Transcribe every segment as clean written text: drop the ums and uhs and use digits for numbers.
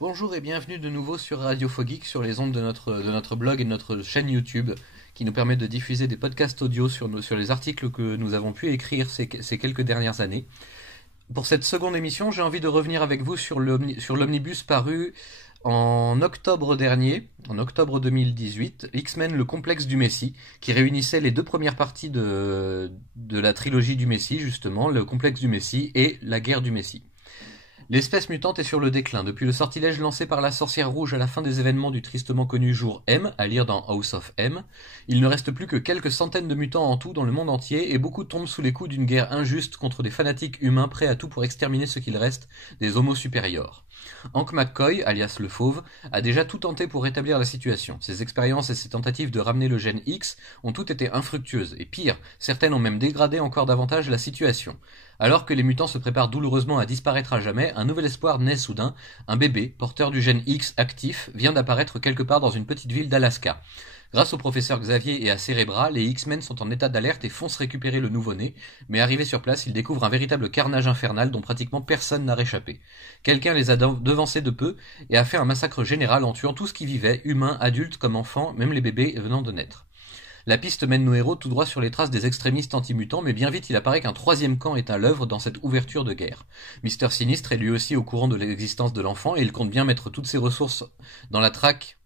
Bonjour et bienvenue de nouveau sur Radio Fogeek sur les ondes de notre blog et de notre chaîne YouTube qui nous permet de diffuser des podcasts audio sur les articles que nous avons pu écrire ces quelques dernières années. Pour cette seconde émission, j'ai envie de revenir avec vous sur l'omnibus paru en octobre dernier, en octobre 2018, X-Men le complexe du Messie, qui réunissait les deux premières parties de la trilogie du Messie, justement, le complexe du Messie et la guerre du Messie. L'espèce mutante est sur le déclin. Depuis le sortilège lancé par la sorcière rouge à la fin des événements du tristement connu jour M, à lire dans House of M, il ne reste plus que quelques centaines de mutants en tout dans le monde entier et beaucoup tombent sous les coups d'une guerre injuste contre des fanatiques humains prêts à tout pour exterminer ce qu'il reste des homos supérieurs. Hank McCoy, alias le Fauve, a déjà tout tenté pour rétablir la situation. Ses expériences et ses tentatives de ramener le gène X ont toutes été infructueuses, et pire, certaines ont même dégradé encore davantage la situation. Alors que les mutants se préparent douloureusement à disparaître à jamais, un nouvel espoir naît soudain. Un bébé, porteur du gène X actif, vient d'apparaître quelque part dans une petite ville d'Alaska. Grâce au professeur Xavier et à Cerebra, les X-Men sont en état d'alerte et foncent récupérer le nouveau-né, mais arrivés sur place, ils découvrent un véritable carnage infernal dont pratiquement personne n'a réchappé. Quelqu'un les a devancés de peu et a fait un massacre général en tuant tout ce qui vivait, humains, adultes comme enfants, même les bébés venant de naître. La piste mène nos héros tout droit sur les traces des extrémistes anti-mutants, mais bien vite il apparaît qu'un troisième camp est à l'œuvre dans cette ouverture de guerre. Mister Sinistre est lui aussi au courant de l'existence de l'enfant et il compte bien mettre toutes ses ressources dans la traque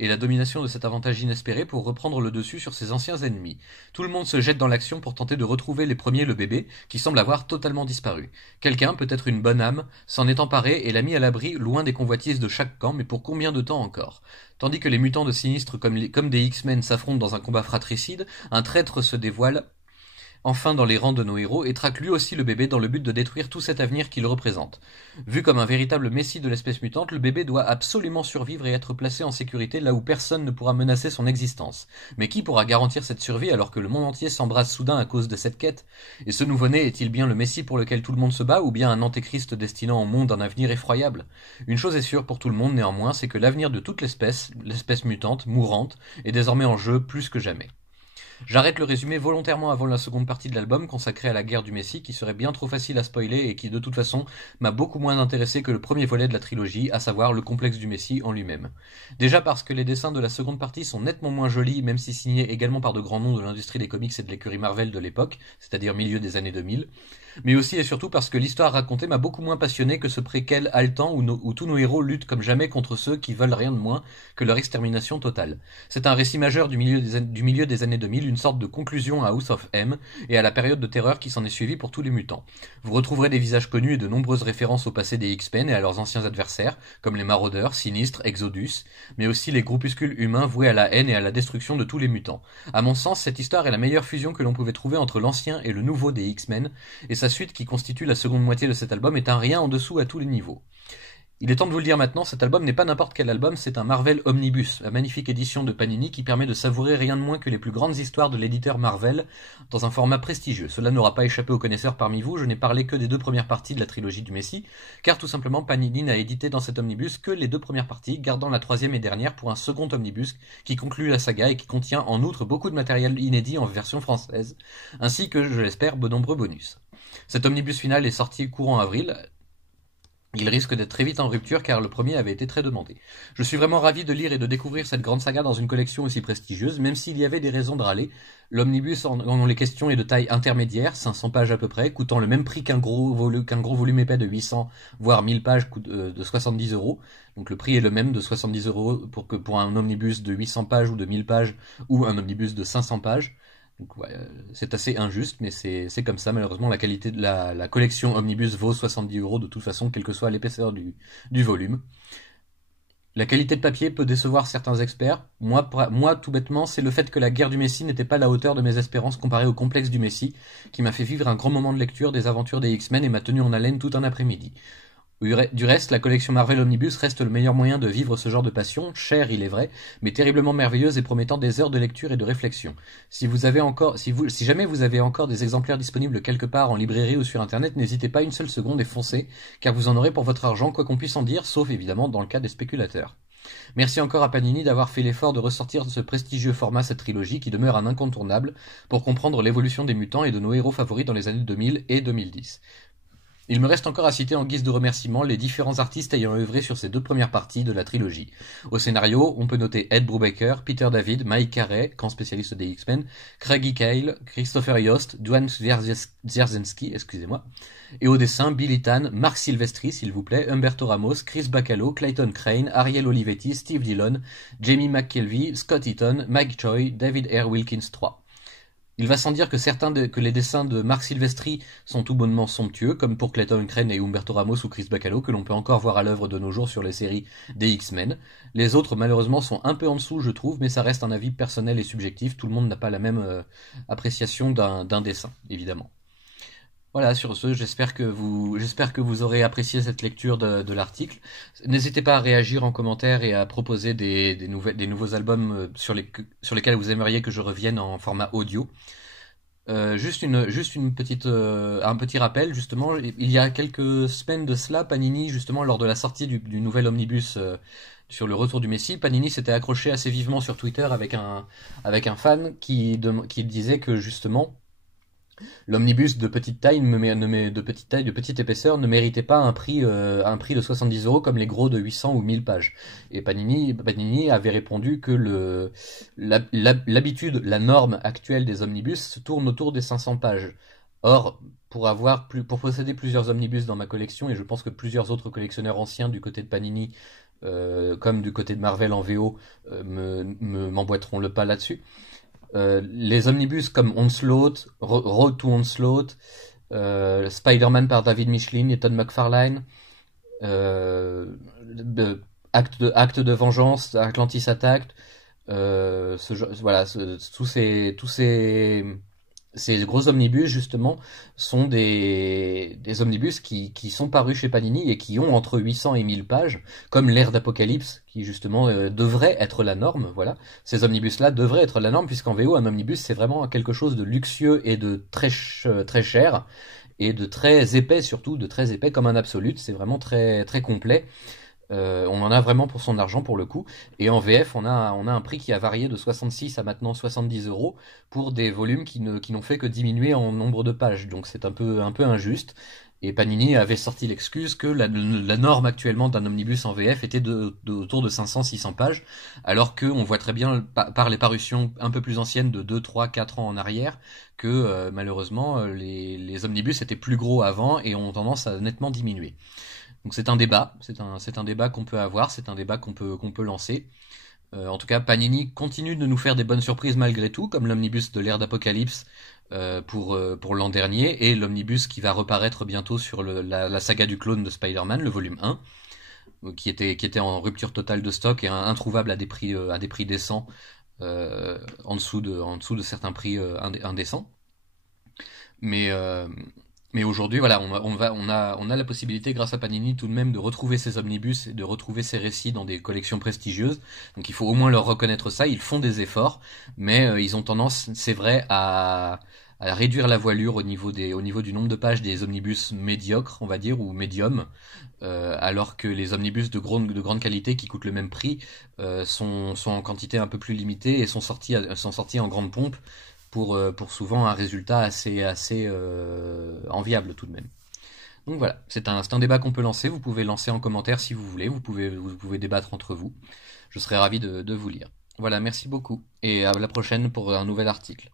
et la domination de cet avantage inespéré pour reprendre le dessus sur ses anciens ennemis. Tout le monde se jette dans l'action pour tenter de retrouver les premiers le bébé, qui semble avoir totalement disparu. Quelqu'un, peut-être une bonne âme, s'en est emparé et l'a mis à l'abri loin des convoitises de chaque camp, mais pour combien de temps encore? Tandis que les mutants de Sinistre comme des X-Men s'affrontent dans un combat fratricide, un traître se dévoile enfin dans les rangs de nos héros et traque lui aussi le bébé dans le but de détruire tout cet avenir qu'il représente. Vu comme un véritable messie de l'espèce mutante, le bébé doit absolument survivre et être placé en sécurité là où personne ne pourra menacer son existence. Mais qui pourra garantir cette survie alors que le monde entier s'embrase soudain à cause de cette quête? Et ce nouveau-né est-il bien le messie pour lequel tout le monde se bat ou bien un antéchrist destinant au monde un avenir effroyable? Une chose est sûre pour tout le monde néanmoins, c'est que l'avenir de toute l'espèce mutante, mourante, est désormais en jeu plus que jamais. J'arrête le résumé volontairement avant la seconde partie de l'album consacrée à la guerre du Messie qui serait bien trop facile à spoiler et qui de toute façon m'a beaucoup moins intéressé que le premier volet de la trilogie, à savoir le complexe du Messie en lui-même. Déjà parce que les dessins de la seconde partie sont nettement moins jolis, même si signés également par de grands noms de l'industrie des comics et de l'écurie Marvel de l'époque, c'est-à-dire milieu des années 2000, mais aussi et surtout parce que l'histoire racontée m'a beaucoup moins passionné que ce préquel haletant où tous nos héros luttent comme jamais contre ceux qui veulent rien de moins que leur extermination totale. C'est un récit majeur du milieu des années 2000, une sorte de conclusion à House of M et à la période de terreur qui s'en est suivie pour tous les mutants. Vous retrouverez des visages connus et de nombreuses références au passé des X-Men et à leurs anciens adversaires, comme les Maraudeurs, Sinistre, Exodus, mais aussi les groupuscules humains voués à la haine et à la destruction de tous les mutants. À mon sens, cette histoire est la meilleure fusion que l'on pouvait trouver entre l'ancien et le nouveau des X-Men, et sa suite qui constitue la seconde moitié de cet album est un rien en dessous à tous les niveaux. Il est temps de vous le dire maintenant, cet album n'est pas n'importe quel album, c'est un Marvel Omnibus, la magnifique édition de Panini qui permet de savourer rien de moins que les plus grandes histoires de l'éditeur Marvel dans un format prestigieux. Cela n'aura pas échappé aux connaisseurs parmi vous, je n'ai parlé que des deux premières parties de la trilogie du Messie, car tout simplement Panini n'a édité dans cet omnibus que les deux premières parties, gardant la troisième et dernière pour un second omnibus qui conclut la saga et qui contient en outre beaucoup de matériel inédit en version française, ainsi que, je l'espère, de nombreux bonus. Cet omnibus final est sorti courant avril. Il risque d'être très vite en rupture car le premier avait été très demandé. Je suis vraiment ravi de lire et de découvrir cette grande saga dans une collection aussi prestigieuse, même s'il y avait des raisons de râler. L'omnibus en les questions est de taille intermédiaire, 500 pages à peu près, coûtant le même prix qu'un gros volume épais de 800 voire 1000 pages de 70 euros. Donc le prix est le même de 70 euros pour un omnibus de 800 pages ou de 1000 pages ou un omnibus de 500 pages. Donc ouais, c'est assez injuste, mais c'est comme ça. Malheureusement, la qualité de la collection Omnibus vaut 70 euros de toute façon, quelle que soit l'épaisseur du volume. La qualité de papier peut décevoir certains experts. Moi, tout bêtement, c'est le fait que la guerre du Messie n'était pas à la hauteur de mes espérances comparée au complexe du Messie, qui m'a fait vivre un grand moment de lecture des aventures des X-Men et m'a tenu en haleine tout un après-midi. Du reste, la collection Marvel Omnibus reste le meilleur moyen de vivre ce genre de passion, chère il est vrai, mais terriblement merveilleuse et promettant des heures de lecture et de réflexion. Si jamais vous avez encore des exemplaires disponibles quelque part en librairie ou sur internet, n'hésitez pas une seule seconde et foncez, car vous en aurez pour votre argent, quoi qu'on puisse en dire, sauf évidemment dans le cas des spéculateurs. Merci encore à Panini d'avoir fait l'effort de ressortir de ce prestigieux format cette trilogie qui demeure un incontournable pour comprendre l'évolution des mutants et de nos héros favoris dans les années 2000 et 2010. Il me reste encore à citer en guise de remerciement les différents artistes ayant œuvré sur ces deux premières parties de la trilogie. Au scénario, on peut noter Ed Brubaker, Peter David, Mike Carey, grand spécialiste des X-Men, Craig Kyle, Christopher Yost, Duane Zwierczynski, excusez-moi. Et au dessin, Billy Tan, Marc Silvestri, s'il vous plaît, Humberto Ramos, Chris Bacalo, Clayton Crane, Ariel Olivetti, Steve Dillon, Jamie McKelvey, Scott Eaton, Mike Choi, David R. Wilkins III. Il va sans dire que les dessins de Marc Silvestri sont tout bonnement somptueux, comme pour Clayton Crane et Humberto Ramos ou Chris Bacalo, que l'on peut encore voir à l'œuvre de nos jours sur les séries des X-Men. Les autres, malheureusement, sont un peu en dessous, je trouve, mais ça reste un avis personnel et subjectif. Tout le monde n'a pas la même appréciation d'un dessin, évidemment. Voilà, sur ce, j'espère que vous aurez apprécié cette lecture de l'article. N'hésitez pas à réagir en commentaire et à proposer des nouveaux albums sur lesquels vous aimeriez que je revienne en format audio. Juste une petite, un petit rappel, justement, il y a quelques semaines de cela, Panini, justement, lors de la sortie du nouvel omnibus sur le retour du Messie, Panini s'était accroché assez vivement sur Twitter avec un fan qui disait que, justement, l'omnibus de petite taille, de petite épaisseur, ne méritait pas un prix de 70 € comme les gros de 800 ou 1000 pages. Et Panini avait répondu que l'habitude, la norme actuelle des omnibus se tourne autour des 500 pages. Or, pour posséder plusieurs omnibus dans ma collection, et je pense que plusieurs autres collectionneurs anciens du côté de Panini, comme du côté de Marvel en VO, m'emboîteront le pas là-dessus. Les omnibus comme Onslaught, Road to Onslaught, Spider-Man par David Michelinie et Todd McFarlane, Acte de Vengeance, Atlantis Attack, tous ces gros omnibus, justement, sont des omnibus qui sont parus chez Panini et qui ont entre 800 et 1000 pages, comme l'ère d'Apocalypse, qui justement devrait être la norme, voilà. Ces omnibus-là devraient être la norme, puisqu'en VO, un omnibus, c'est vraiment quelque chose de luxueux et de très cher, et de très épais surtout, de très épais comme un absolute, c'est vraiment très, très complet. On en a vraiment pour son argent pour le coup. Et en VF, on a un prix qui a varié de 66 à maintenant 70 € pour des volumes qui n'ont fait que diminuer en nombre de pages. Donc c'est un peu injuste. Et Panini avait sorti l'excuse que la norme actuellement d'un omnibus en VF était autour de 500-600 pages, alors qu'on voit très bien par les parutions un peu plus anciennes de 2, 3, 4 ans en arrière que malheureusement les omnibus étaient plus gros avant et ont tendance à nettement diminuer. Donc c'est un débat, c'est un débat qu'on peut avoir, c'est un débat qu'on peut lancer. En tout cas, Panini continue de nous faire des bonnes surprises malgré tout, comme l'omnibus de l'ère d'Apocalypse pour l'an dernier, et l'omnibus qui va reparaître bientôt sur la saga du clone de Spider-Man, le volume 1, qui était en rupture totale de stock et introuvable à des prix décents, en dessous de certains prix indécents. Mais aujourd'hui, voilà, on a la possibilité, grâce à Panini, tout de même, de retrouver ces omnibus et de retrouver ces récits dans des collections prestigieuses. Donc il faut au moins leur reconnaître ça. Ils font des efforts, mais ils ont tendance, c'est vrai, à réduire la voilure au niveau du nombre de pages des omnibus médiocres, on va dire, ou médiums, alors que les omnibus de grande qualité qui coûtent le même prix sont en quantité un peu plus limitée et sont sortis en grande pompe pour souvent un résultat assez enviable tout de même. Donc voilà, c'est un débat qu'on peut lancer. Vous pouvez lancer en commentaire si vous voulez. Vous pouvez débattre entre vous. Je serai ravi de vous lire. Voilà, merci beaucoup et à la prochaine pour un nouvel article.